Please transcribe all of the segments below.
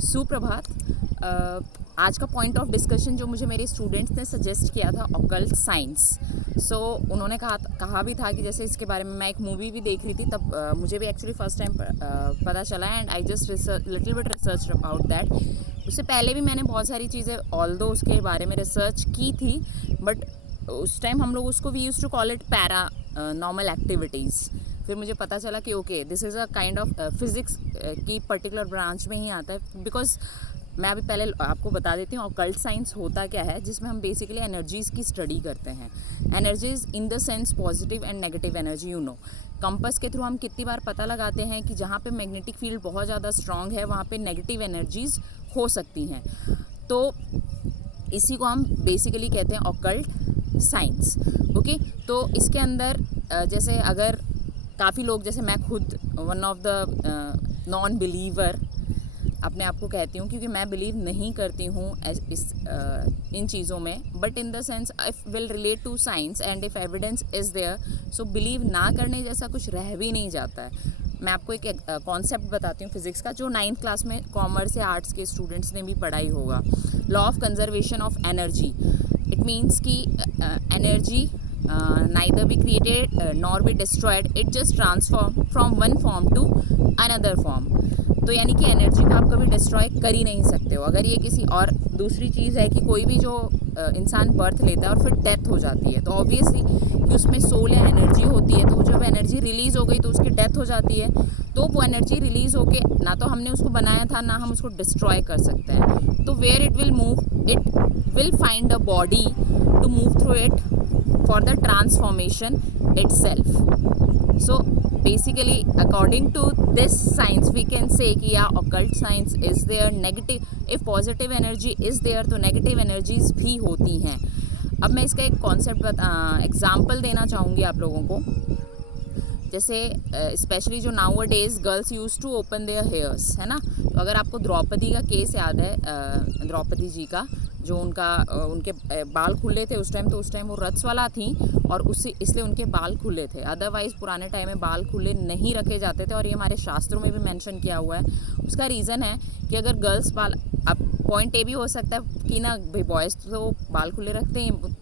सुप्रभात। आज का पॉइंट ऑफ डिस्कशन जो मुझे मेरे स्टूडेंट्स ने सजेस्ट किया था, ऑकल्ट साइंस। उन्होंने कहा भी था कि जैसे इसके बारे में मैं एक मूवी भी देख रही थी, तब मुझे भी एक्चुअली फर्स्ट टाइम पता चला and I just little bit research about that. उससे पहले भी मैंने बहुत सारी चीज़ें ऑल्दो उसके बारे में रिसर्च की थी, बट उस टाइम हम लोग उसको we use to call it paranormal activities. फिर मुझे पता चला कि okay this is a kind of physics की पर्टिकुलर ब्रांच में ही आता है। बिकॉज मैं अभी पहले आपको बता देती हूँ ऑकल्ट साइंस होता क्या है, जिसमें हम बेसिकली एनर्जीज़ की स्टडी करते हैं। Energies in the sense positive and negative energy. Compass के थ्रू हम कितनी बार पता लगाते हैं कि जहाँ पे मैग्नेटिक फील्ड बहुत ज़्यादा स्ट्रॉन्ग है वहाँ पे नेगेटिव एनर्जीज़ हो सकती हैं। तो इसी को हम बेसिकली कहते हैं ऑकल्ट साइंस। ओके, तो इसके अंदर जैसे अगर काफ़ी लोग, जैसे मैं खुद one of the non believer अपने आप को कहती हूँ, क्योंकि मैं बिलीव नहीं करती हूँ इन चीज़ों में, but in the sense if will relate to science and if evidence is there, so believe ना करने जैसा कुछ रह भी नहीं जाता है। मैं आपको एक कॉन्सेप्ट बताती हूँ फिज़िक्स का, जो 9th क्लास में कॉमर्स या आर्ट्स के स्टूडेंट्स ने भी पढ़ाई होगा। Law of conservation of energy. It means कि energy neither be created nor be destroyed, it just transform from one form to another form। तो यानी कि एनर्जी को आप कभी डिस्ट्रॉय कर ही नहीं सकते हो। अगर ये किसी और दूसरी चीज़ है कि कोई भी जो इंसान बर्थ लेता है और फिर डेथ हो जाती है, तो ऑब्वियसली कि उसमें सोल या एनर्जी होती है, तो जब एनर्जी रिलीज़ हो गई तो उसकी डेथ हो जाती है। तो वो एनर्जी रिलीज़ होके ना तो हमने उसको बनाया था, ना हम उसको डिस्ट्रॉय कर सकते हैं। तो where it will move, it will find a body to move through it for the transformation itself. So basically according to this science we can say कि या occult science is there, negative if positive energy is there तो negative energies भी होती हैं। अब मैं इसका एक कॉन्सेप्ट एग्जाम्पल देना चाहूँगी आप लोगों को। जैसे स्पेशली जो nowadays girls use to open their hairs, है ना। तो अगर आपको द्रौपदी का केस याद है, द्रौपदी जी का, जो उनके बाल खुले थे उस टाइम, तो उस टाइम वो रथस्वला थी और उससे इसलिए उनके बाल खुले थे। अदरवाइज़ पुराने टाइम में बाल खुले नहीं रखे जाते थे, और ये हमारे शास्त्रों में भी मेंशन किया हुआ है। उसका रीज़न है कि अगर गर्ल्स बाल, अब पॉइंट ये भी हो सकता है कि ना भाई बॉयज़ तो बाल खुले रखते हैं।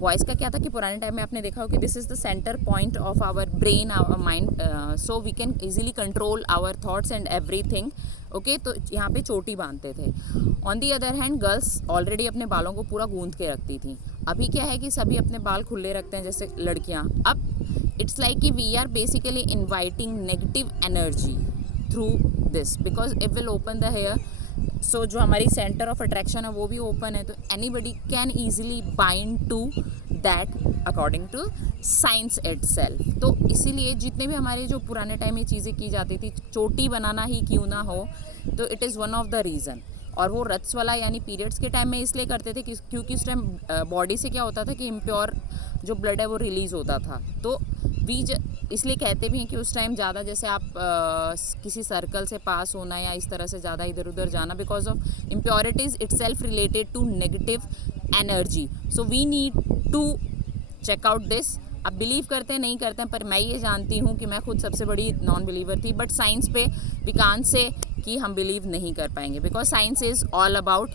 वॉइस का क्या था कि पुराने टाइम में आपने देखा हो कि this is the centre point of our brain, our mind, so we can easily control our thoughts and everything. Okay, तो यहाँ पे चोटी बांधते थे। On the other hand girls already अपने बालों को पूरा गूंथ के रखती थी। अभी क्या है कि सभी अपने बाल खुले रखते हैं, जैसे लड़कियाँ। अब इट्स लाइक कि we are basically inviting negative energy through this, because it will open the hair. So जो हमारी सेंटर ऑफ अट्रैक्शन है वो भी ओपन है, तो anybody can easily bind to that according to science itself. तो इसीलिए जितने भी हमारे जो पुराने टाइम में चीज़ें की जाती थी, चोटी बनाना ही क्यों ना हो, तो it is one of the reason. और वो रथस्वला यानी पीरियड्स के टाइम में इसलिए करते थे क्योंकि उस टाइम बॉडी से क्या होता था कि इम्प्योर जो ब्लड है वो रिलीज़ होता था। तो इसलिए कहते भी हैं कि उस टाइम ज़्यादा, जैसे आप किसी सर्कल से पास होना या इस तरह से ज़्यादा इधर उधर जाना, because of impurities itself related to negative energy. So we need to check out this. अब बिलीव करते हैं नहीं करते हैं, पर मैं ये जानती हूँ कि मैं खुद सबसे बड़ी नॉन बिलीवर थी, बट साइंस पे वी कांट से कि हम बिलीव नहीं कर पाएंगे, because science is all about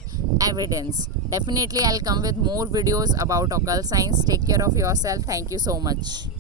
evidence. Definitely I will come with more videos about occult science. Take care of yourself. Thank you so much.